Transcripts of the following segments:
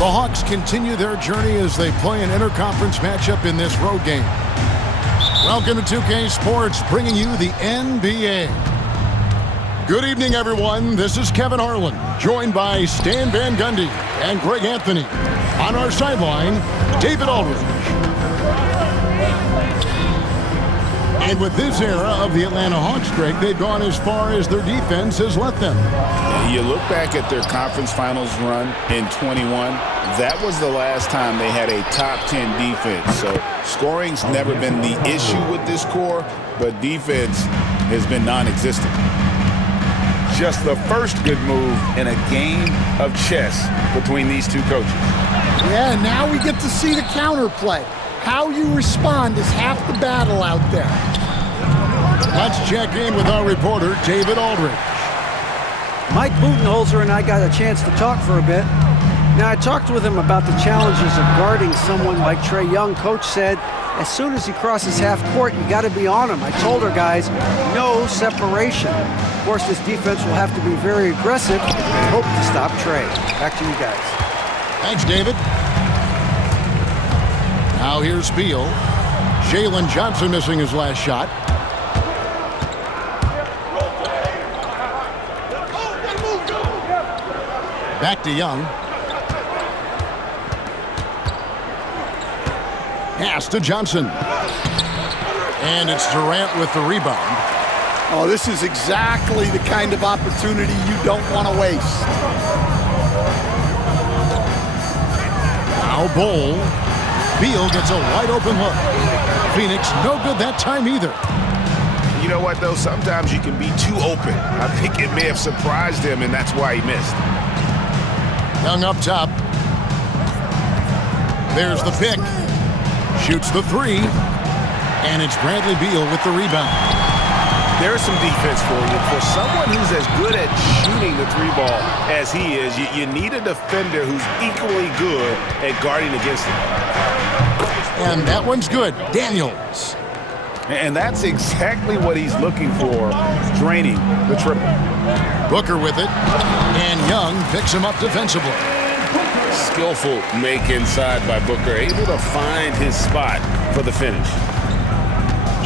The Hawks continue their journey as they play an interconference matchup in this road game. Welcome to 2K Sports, bringing you the NBA. Good evening, everyone. This is Kevin Harlan, joined by Stan Van Gundy and Greg Anthony. On our sideline, David Aldridge. And with this era of the Atlanta Hawks, Greg, they've gone as far as their defense has let them. You look back at their conference finals run in 21, that was the last time they had a top 10 defense. So scoring's never been the issue with this core, but defense has been non-existent. Just the first good move in a game of chess between these two coaches. Yeah, now we get to see the counterplay. How you respond is half the battle out there. Let's check in with our reporter, David Aldridge. Mike Budenholzer and I got a chance to talk for a bit. Now, I talked with him about the challenges of guarding someone like Trae Young. Coach said, as soon as he crosses half court, you got to be on him. I told our guys, no separation. Of course, this defense will have to be very aggressive if they hope to stop Trae. Back to you guys. Thanks, David. Now here's Beal. Jalen Johnson missing his last shot. Back to Young. Pass to Johnson. And it's Durant with the rebound. Oh, this is exactly the kind of opportunity you don't want to waste. Now Bol. Beal gets a wide open look. Phoenix no good that time either. You know what, though? Sometimes you can be too open. I think it may have surprised him, and that's why he missed. Young up top. There's the pick. Shoots the three. And it's Bradley Beal with the rebound. There's some defense for you. For someone who's as good at shooting the three ball as he is, you need a defender who's equally good at guarding against him. And that one's good. Daniels. And that's exactly what he's looking for, draining the triple. Booker with it. And Young picks him up defensively. Skillful make inside by Booker, able to find his spot for the finish.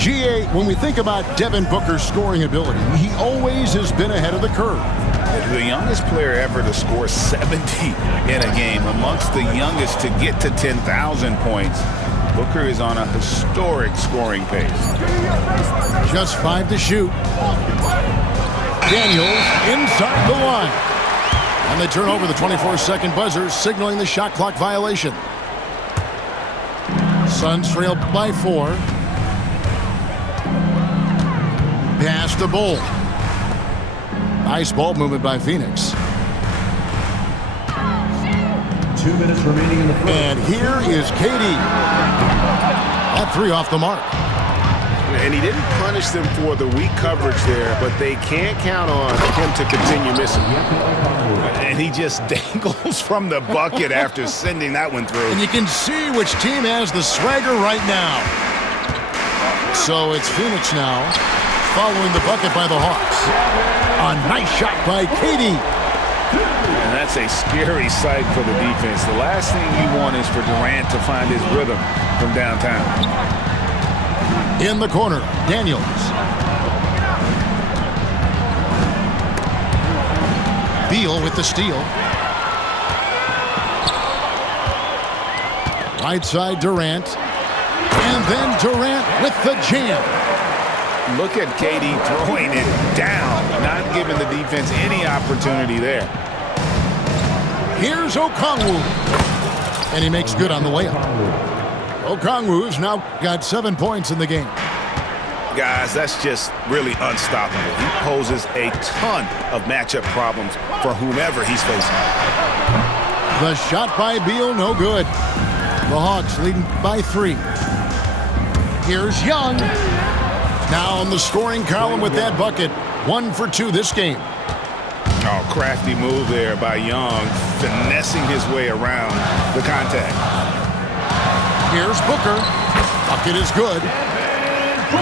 GA, when we think about Devin Booker's scoring ability, he always has been ahead of the curve. The youngest player ever to score 70 in a game, amongst the youngest to get to 10,000 points. Booker is on a historic scoring pace. Just 5 to shoot. Daniels inside the line. And they turn over the 24-second buzzer, signaling the shot clock violation. Suns trail by 4. Pass to Bol. Nice ball movement by Phoenix. 2 minutes remaining in the first. And here is KD. That 3 off the mark. And he didn't punish them for the weak coverage there, but they can't count on him to continue missing. And he just dangles from the bucket after sending that one through. And you can see which team has the swagger right now. So it's Phoenix now, following the bucket by the Hawks. A nice shot by KD. And that's a scary sight for the defense. The last thing you want is for Durant to find his rhythm from downtown. In the corner, Daniels. Beal with the steal. Right side, Durant. And then Durant with the jam. Look at KD throwing it down, not giving the defense any opportunity there. Here's Okongwu. And he makes good on the layup. Okongwu's now got 7 points in the game. Guys, that's just really unstoppable. He poses a ton of matchup problems for whomever he's facing. The shot by Beal, no good. The Hawks leading by 3. Here's Young. Now on the scoring column with that bucket. 1 for 2 this game. Oh, crafty move there by Young, finessing his way around the contact. Here's Booker. Bucket is good.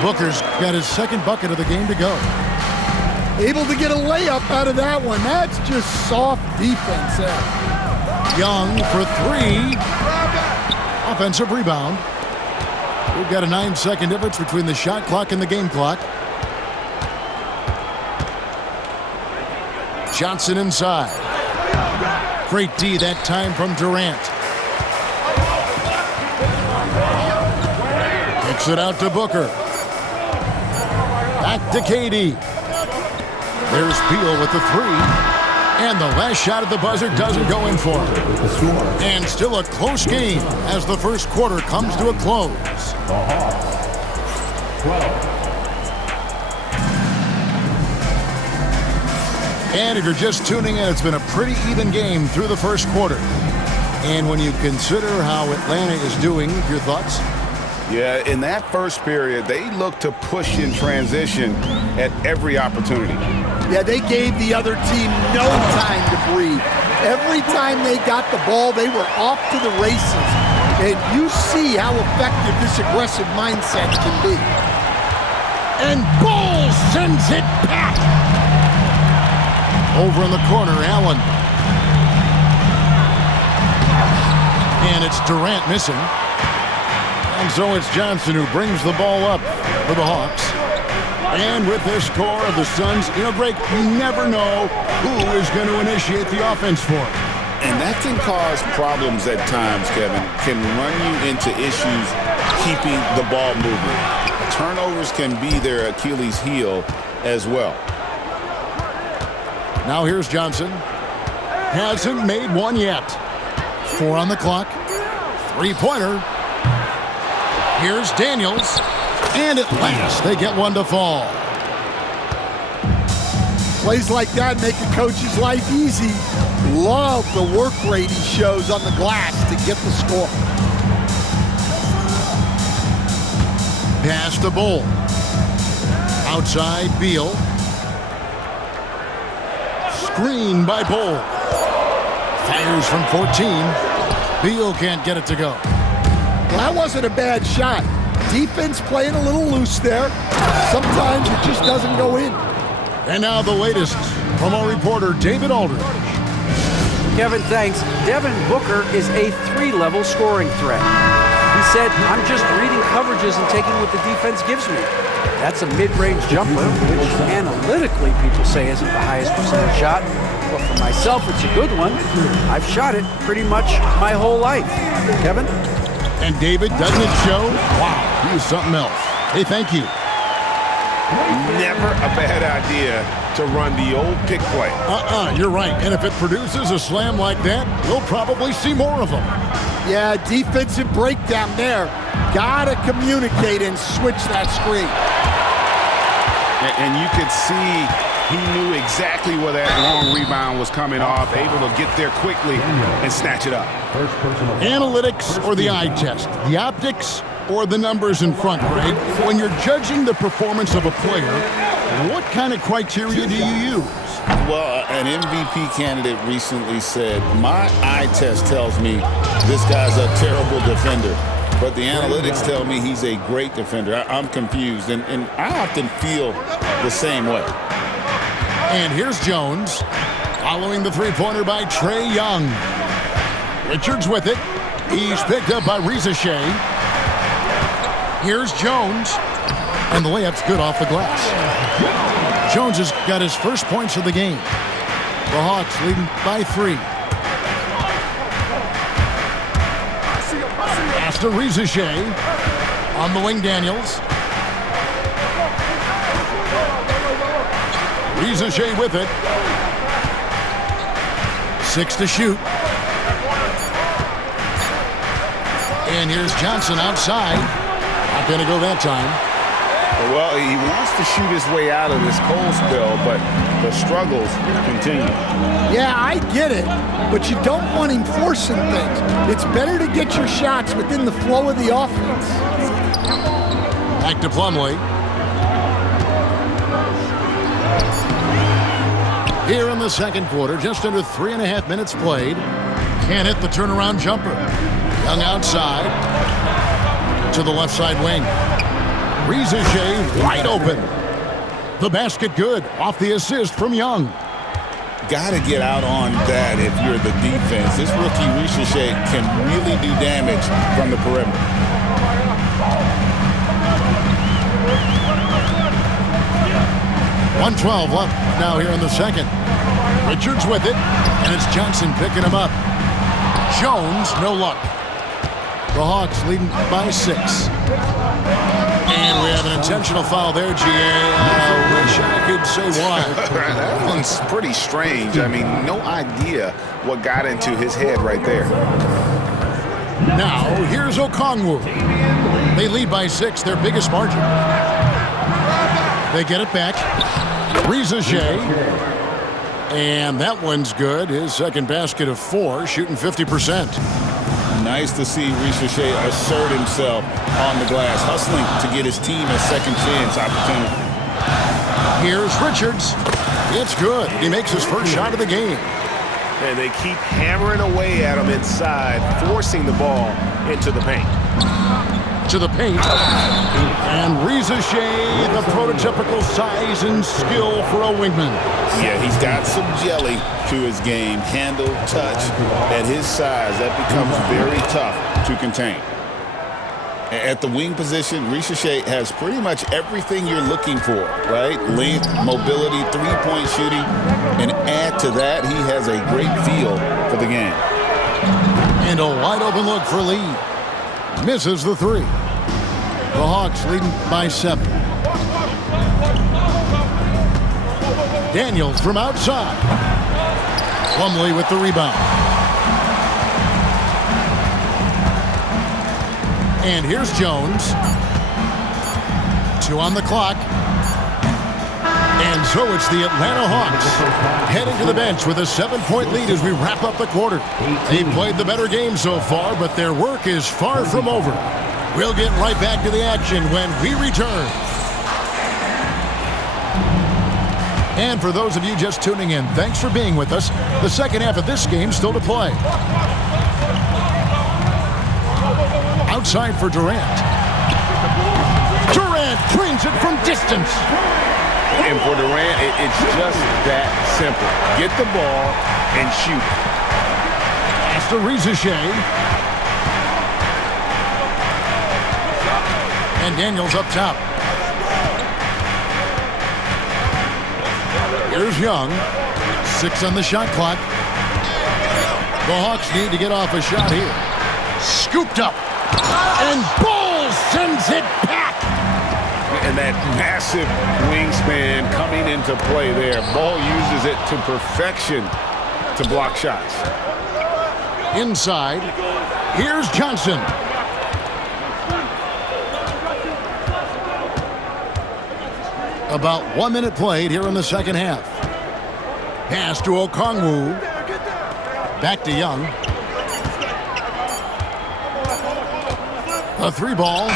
Booker's got his second bucket of the game to go. Able to get a layup out of that one. That's just soft defense there. Young for three. Offensive rebound. We've got a 9-second difference between the shot clock and the game clock. Johnson inside. Great D that time from Durant. Kicks it out to Booker. Back to KD. There's Beal with the three. And the last shot at the buzzer doesn't go in for him. And still a close game as the first quarter comes to a close. And if you're just tuning in, it's been a pretty even game through the first quarter. And when you consider how Atlanta is doing, your thoughts? Yeah, in that first period, they looked to push in transition at every opportunity. Yeah, they gave the other team no time to breathe. Every time they got the ball, they were off to the races. And you see how effective this aggressive mindset can be. And Bull sends it back. Over in the corner, Allen. And it's Durant missing. And so it's Johnson who brings the ball up for the Hawks. And with this score of the Suns, Greg, you never know who is going to initiate the offense for him. And that can cause problems at times, Kevin. Can run you into issues keeping the ball moving. Turnovers can be their Achilles heel as well. Now here's Johnson. Hasn't made one yet. 4 on the clock. Three-pointer. Here's Daniels. And at last, they get one to fall. Plays like that make a coach's life easy. Love the work rate he shows on the glass to get the score. Pass to Bull. Outside, Beal. Screen by Bull. Fires from 14. Beal can't get it to go. Well, that wasn't a bad shot. Defense playing a little loose there. Sometimes it just doesn't go in. And now the latest from our reporter, David Aldridge. Kevin, thanks. Devin Booker is a 3-level scoring threat. He said, I'm just reading coverages and taking what the defense gives me. That's a mid-range jumper, which analytically people say isn't the highest percentage shot. But for myself, it's a good one. I've shot it pretty much my whole life. Kevin? And David, doesn't it show? Wow, he is something else. Hey, thank you. Never a bad idea to run the old pick play. You're right. And if it produces a slam like that, we'll probably see more of them. Yeah, defensive breakdown there. Gotta communicate and switch that screen. And you could see he knew exactly where that long rebound was coming off, able to get there quickly and snatch it up. Analytics or the eye test? The optics or the numbers in front, Greg? When you're judging the performance of a player, what kind of criteria do you use? Well, an MVP candidate recently said, my eye test tells me this guy's a terrible defender, but the analytics tell me he's a great defender. I'm confused, and I often feel the same way. And here's Jones, following the three-pointer by Trae Young. Richards with it. He's picked up by Reza Shea. Here's Jones, and the layup's good off the glass. Jones has got his first points of the game. The Hawks leading by 3. Pass to Reza Shea. On the wing, Daniels. Reza Shea with it. 6 to shoot. And here's Johnson outside. Not going to go that time. Well, he wants to shoot his way out of this cold spell, but the struggles continue. Yeah, I get it, but you don't want him forcing things. It's better to get your shots within the flow of the offense. Back to Plumlee. Here in the second quarter, just under 3.5 minutes played. Can't hit the turnaround jumper. Young outside to the left side wing. Reza Shea wide open. The basket good off the assist from Young. got to get out on that if you're the defense. This rookie Ricochet can really do damage from the perimeter. .112 left now here in the second. Richards with it, and it's Johnson picking him up. Jones, no luck. The Hawks leading by 6. And we have an intentional foul there, GA. Wish I could say why. That one's pretty strange. I mean, no idea what got into his head right there. Now, here's Okongwu. They lead by 6, their biggest margin. They get it back. Ricochet. And that one's good. His second basket of 4, shooting 50%. Nice to see Ricochet assert himself on the glass, hustling to get his team a second chance opportunity. Here's Richards. It's good. He makes his first shot of the game. And they keep hammering away at him inside, forcing the ball into the paint. To the paint. And Ricochet, the prototypical size and skill for a wingman. Yeah, he's got some jelly to his game. Handle, touch. At his size, that becomes very tough to contain. At the wing position, Ricochet has pretty much everything you're looking for, right? Length, mobility, three-point shooting. And add to that, he has a great feel for the game. And a wide-open look for Lee. Misses the 3. The Hawks leading by 7. Daniels from outside. Plumlee with the rebound. And here's Jones. 2 on the clock. And so it's the Atlanta Hawks heading to the bench with a 7-point lead as we wrap up the quarter. They've played the better game so far, but their work is far from over. We'll get right back to the action when we return. And for those of you just tuning in, thanks for being with us. The second half of this game still to play. Outside for Durant. Durant brings it from distance. And for Durant, it's just that simple. Get the ball and shoot. Pass to Ricochet. And Daniels up top. Here's Young. 6 on the shot clock. The Hawks need to get off a shot here. Scooped up. And Ball sends it back. And that massive wingspan coming into play there. Ball uses it to perfection to block shots. Inside. Here's Johnson. About 1 minute played here in the second half. Pass to Okongwu. Back to Young. A 3 ball.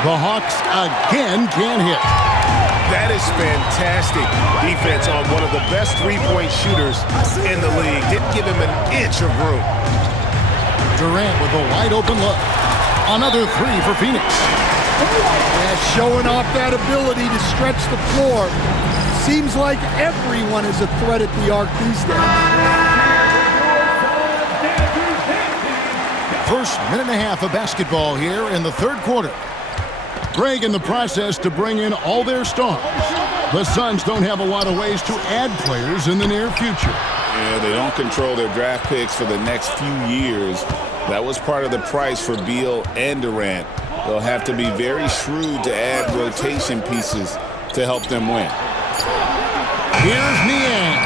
The Hawks again can't hit. That is fantastic defense on one of the best three-point shooters in the league. Didn't give him an inch of room. Durant with a wide open look. Another 3 for Phoenix. Yeah, showing off that ability to stretch the floor. Seems like everyone is a threat at the arc these days. First minute and a half of basketball here in the third quarter. Greg in the process to bring in all their stars. The Suns don't have a lot of ways to add players in the near future. Yeah, they don't control their draft picks for the next few years. That was part of the price for Beal and Durant. They'll have to be very shrewd to add rotation pieces to help them win. Here's Niang.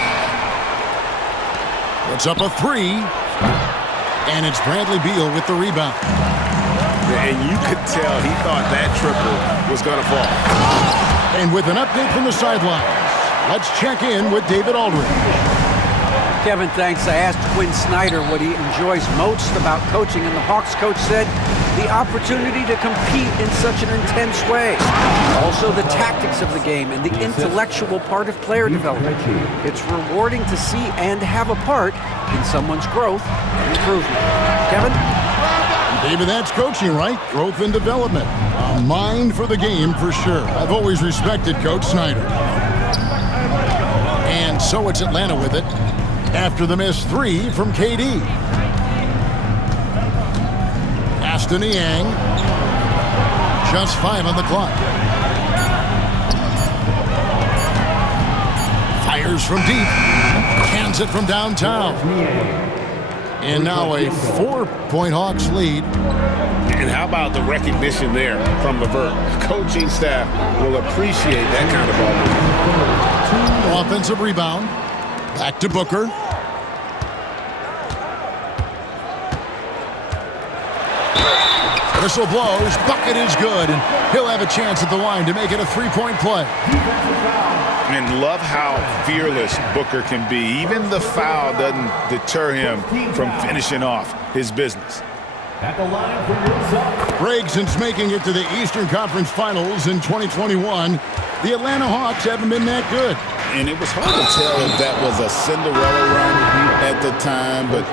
Puts up a 3. And it's Bradley Beal with the rebound. And you could tell he thought that triple was going to fall. And with an update from the sidelines, let's check in with David Aldridge. Kevin, thanks. I asked Quinn Snyder what he enjoys most about coaching, and the Hawks coach said the opportunity to compete in such an intense way. Also the tactics of the game and the intellectual part of player development. It's rewarding to see and have a part in someone's growth and improvement. Kevin? David, that's coaching, right? Growth and development. A mind for the game for sure. I've always respected Coach Snyder. And So it's Atlanta with it after the missed three from KD. Aston Niang. Just 5 on the clock. Fires from deep. Cans it from downtown. And now a 4-point Hawks lead. And how about the recognition there from LeVert? Coaching staff will appreciate that kind of ball movement. Offensive rebound. Back to Booker. Whistle blows. Bucket is good. And he'll have a chance at the line to make it a 3-point play. And love how fearless Booker can be. Even the foul doesn't deter him from finishing off his business. At the line for yourself. Greg, since making it to the Eastern Conference Finals in 2021, the Atlanta Hawks haven't been that good. And it was hard to tell if that was a Cinderella run at the time, but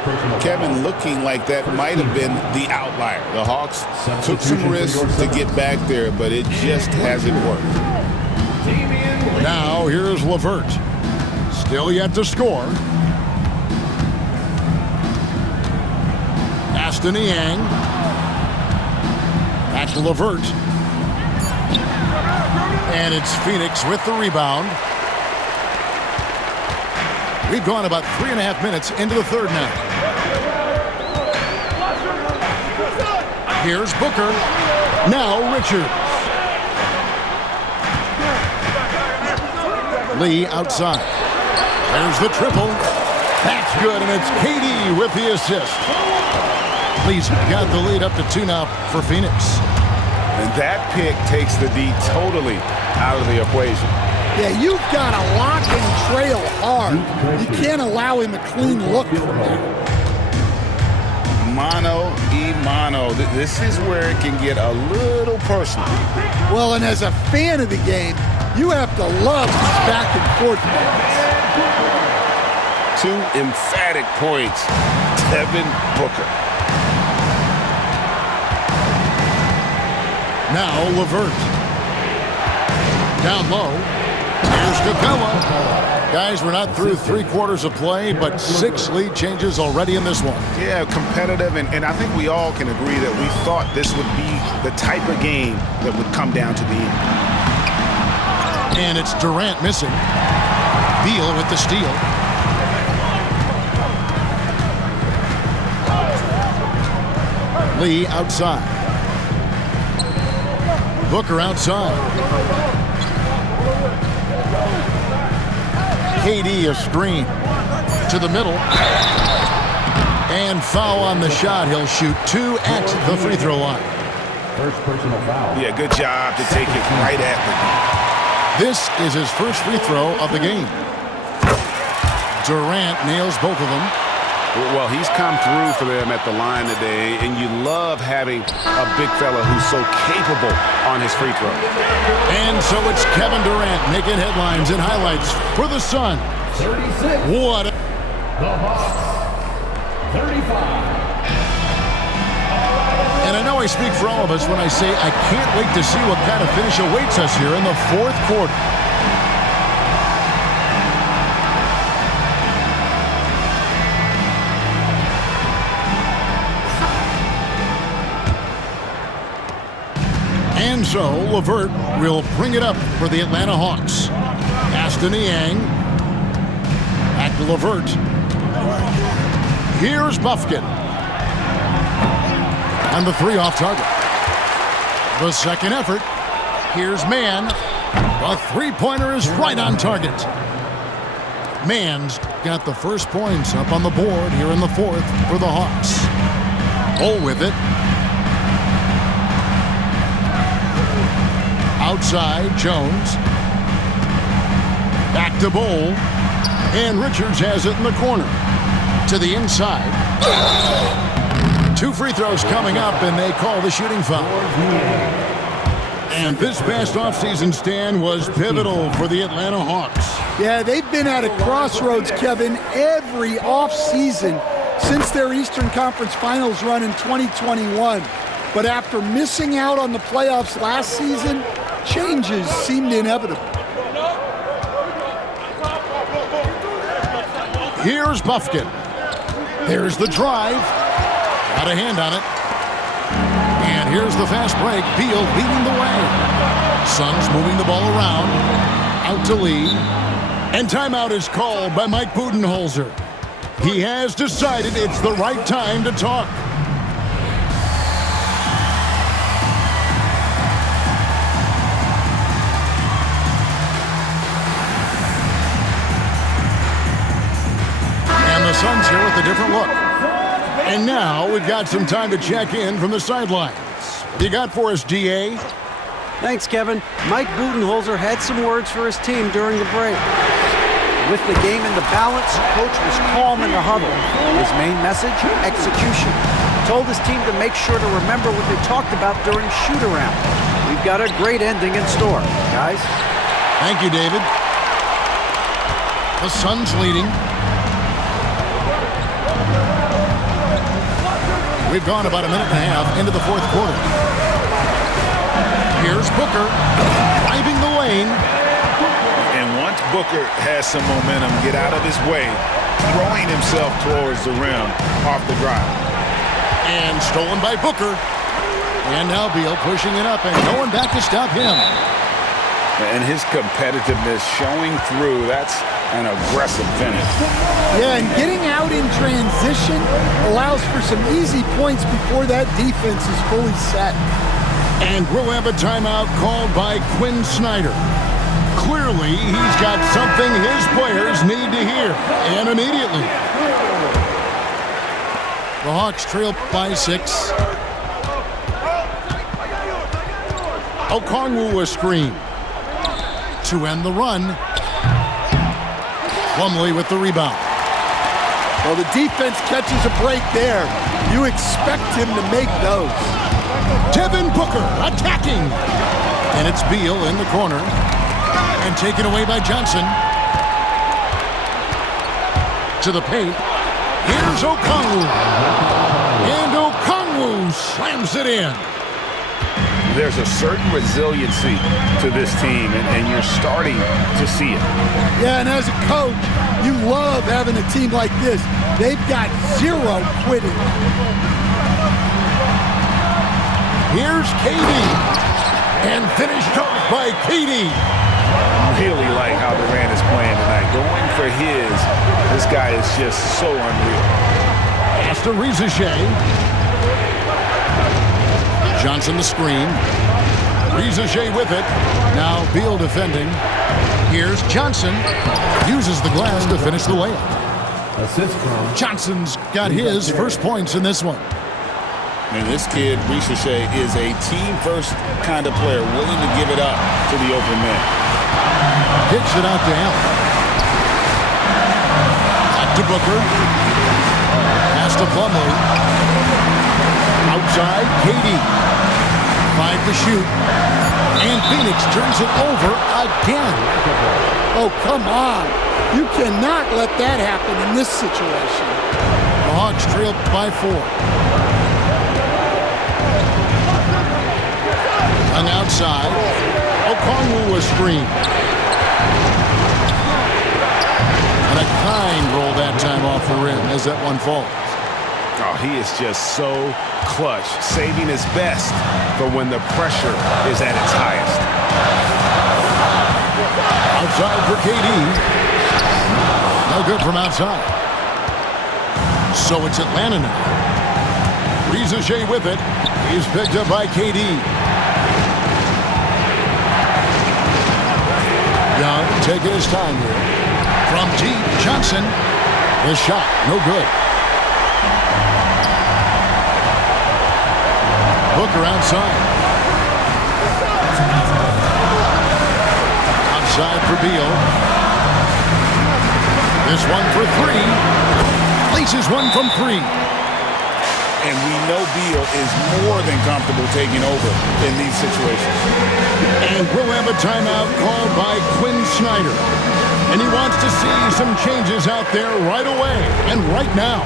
Kevin, looking like that might have been the outlier. The Hawks took some risks to get back there, but it just hasn't worked. Now here's LeVert. Still yet to score. Aston Niang. Back to LeVert. And it's Phoenix with the rebound. We've gone about 3.5 minutes into the third now. Here's Booker. Now Richards. Lee outside. There's the triple. That's good, and it's KD with the assist. Lee's got the lead up to 2 now for Phoenix. And that pick takes the D totally out of the equation. Yeah, you've got to lock and trail hard. You can't allow him a clean look from there. Mano. This is where it can get a little personal. Well, and as a fan of the game, you have to love these back and forth moments. 2 emphatic points. Devin Booker. Now LeVert. Down low. Here's Capella. Guys, we're not through 3/4 of play, but 6 lead changes already in this one. Yeah, competitive, and I think we all can agree that we thought this would be the type of game that would come down to the end. And it's Durant missing. Beal with the steal. Lee outside. Booker outside. KD a screen to the middle. And foul on the shot. He'll shoot 2 at the free throw line. First personal foul. Yeah, good job to take it right at the net. This is his first free throw of the game. Durant nails both of them. Well, he's come through for them at the line today, and you love having a big fella who's so capable on his free throw. And so it's Kevin Durant making headlines and highlights for the Suns. 36. What a The Hawks. 35. And I know I speak for all of us when I say I can't wait to see what kind of finish awaits us here in the fourth quarter. And so LeVert will bring it up for the Atlanta Hawks. Aston Niang. Back to LeVert. Here's Bufkin. And the 3 off target. The second effort. Here's Mann. The 3-pointer is right on target. Mann's got the first points up on the board here in the fourth for the Hawks. Bull with it. Outside, Jones. Back to Bull. And Richards has it in the corner. To the inside. 2 free throws coming up, and they call the shooting foul. And this past offseason, Stan, was pivotal for the Atlanta Hawks. Yeah, they've been at a crossroads, Kevin, every offseason since their Eastern Conference Finals run in 2021. But after missing out on the playoffs last season, changes seemed inevitable. Here's Bufkin. There's the drive. Got a hand on it. And here's the fast break. Beal leading the way. Suns moving the ball around. Out to Lee. And timeout is called by Mike Budenholzer. He has decided it's the right time to talk. And the Suns here with a different look. And now we've got some time to check in from the sidelines. What you got for us, DA? Thanks, Kevin. Mike Budenholzer had some words for his team during the break. With the game in the balance, coach was calm in the huddle. His main message, execution. Told his team to make sure to remember what they talked about during shoot-around. We've got a great ending in store, guys. Thank you, David. The Suns leading. We've gone about a minute and a half into the fourth quarter. Here's Booker, driving the lane. And once Booker has some momentum, get out of his way, throwing himself towards the rim off the drive. And stolen by Booker. And now Beal pushing it up and no one back to stop him. And his competitiveness showing through. That's an aggressive finish. Yeah, and getting out in transition allows for some easy points before that defense is fully set. And we'll have a timeout called by Quinn Snyder. Clearly, he's got something his players need to hear, and immediately. The Hawks trail by 6. Okongwu a screen to end the run. Plumlee with the rebound. Well, the defense catches a break there. You expect him to make those. Devin Booker attacking. And it's Beal in the corner. And taken away by Johnson. To the paint. Here's Okongwu. And Okongwu slams it in. There's a certain resiliency to this team, and you're starting to see it. Yeah, and as a coach, you love having a team like this. They've got zero quitting. Here's KD. And finished off by KD. Really like how Durant is playing tonight. Going for his. This guy is just so unreal. Pass to Riza-Shea. Johnson the screen. Riza-Shea with it. Now Beal defending. Here's Johnson. Uses the glass to finish the layup. Assist from Johnson's got his first points in this one. And this kid, Riza-Shea, is a team-first kind of player, willing to give it up to the open man. Hits it out to Allen. Back to Booker. Pass to Plumlee. Outside, KD. 5 to shoot. And Phoenix turns it over again. Oh, come on. You cannot let that happen in this situation. The Hawks trail by 4. Hung outside. Okongwu was screened. And a kind roll that time off the rim as that one falls. Oh, he is just so clutch, saving his best for when the pressure is at its highest. Outside for KD. No good from outside. So it's Atlanta now. Riza-Shea with it. He's picked up by KD. Young taking his time here. From deep, Johnson. The shot, no good. Booker outside. Outside for Beal. This one for 3. Laces one from 3. And we know Beal is more than comfortable taking over in these situations. And we'll have a timeout called by Quinn Snyder. And he wants to see some changes out there right away and right now.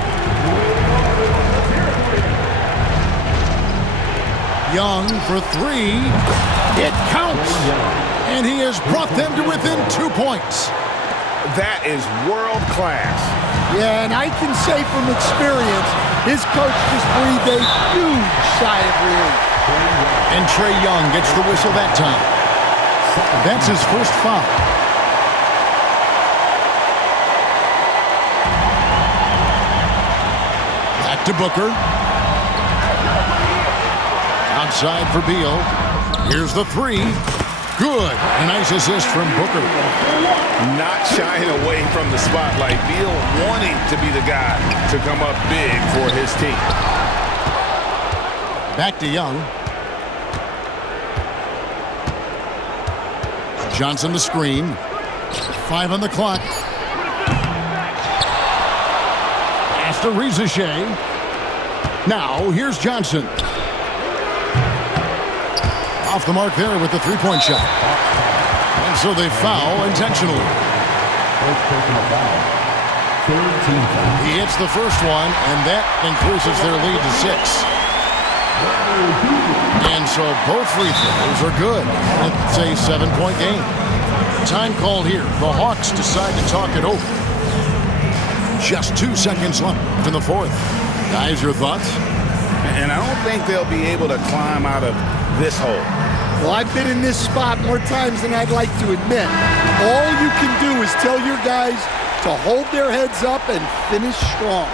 Young for 3. It counts. And he has brought them to within 2 points. That is world class. Yeah, and I can say from experience, his coach just breathed a huge sigh of relief. And Trae Young gets the whistle that time. That's his first foul. Back to Booker. Outside for Beal. Here's the three. Good. A nice assist from Booker. Not shying away from the spotlight. Beal wanting to be the guy to come up big for his team. Back to Young. Johnson the screen. 5 on the clock. Pass to Rizachet. Now, here's Johnson. Off the mark there with the three-point shot. And so they foul intentionally. First personal foul. Third team foul. He hits the first one, and that increases their lead to 6. And so both free throws are good. It's a 7-point game. Time called here. The Hawks decide to talk it over. Just 2 seconds left in the fourth. Guys, your thoughts? And I don't think they'll be able to climb out of this hole. Well, I've been in this spot more times than I'd like to admit. All you can do is tell your guys to hold their heads up and finish strong.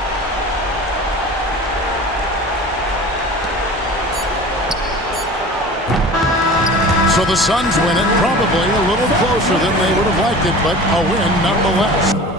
So the Suns win it, probably a little closer than they would have liked it, but a win nonetheless.